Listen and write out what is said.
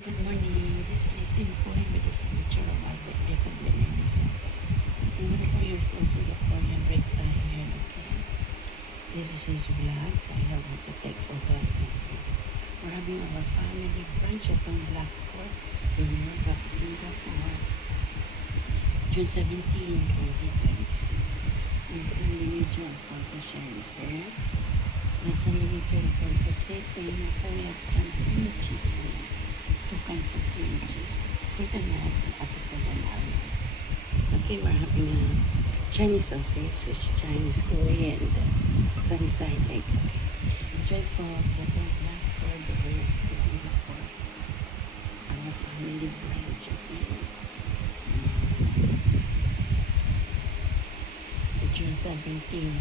Good morning. This is Simpoy with the signature of Albert de Cablenense. 74 years in Singaporean break tayo here, okay? This is his vlogs. I have to take photo of him. We're having our family brunch at ang Blackford. Remember, got to Singapore. June 17, 2026. My son Luigi Alfonso shared his hair. My son Luigi Alfonso sleeping. After we have some cream cheese and two kinds of cream cheese, fruit and nut, and apricot and almond. Okay, we're having a Chinese sausage, which Chinese koi and sunny side egg. Okay. Enjoy folks at the Blackford Singapore. Our family brunch, okay? Yes. June 17,